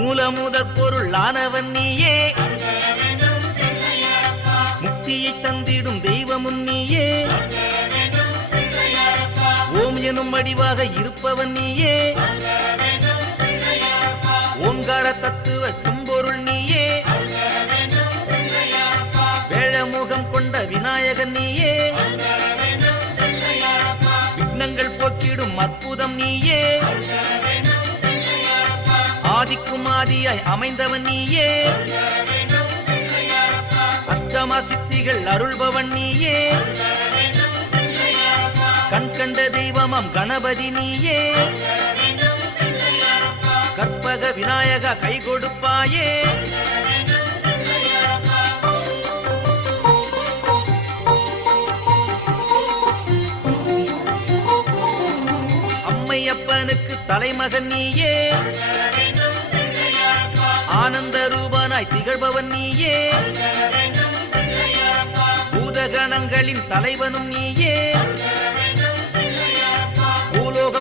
மூலமுதற் பொருளானவன் நீயே, முக்தியை தந்திடும் தெய்வமும் நீயே, ஓம் எனும் வடிவாக இருப்பவன் நீயே, ஓங்கார தத்துவ செம்பொருள் நீயே, வேழமுகம் கொண்ட விநாயகன் நீயே, விக்னங்கள் போக்கிடும் அற்புதம் நீயே, ஆதிக்கும் ஆதியாய் அமைந்தவன் நீயே, அஷ்டமா சித்திகள் அருள்பவன் நீயே, கண் கண்ட தெய்வமாம் கணபதி நீயே, கற்பக விநாயக கை கொடுப்பாயே, அம்மையப்பனுக்கு தலைமகன் நீயே, ஆனந்த ரூபனாய் திகழ்பவன் நீயே, பூதகணங்களின் தலைவனும் நீயே,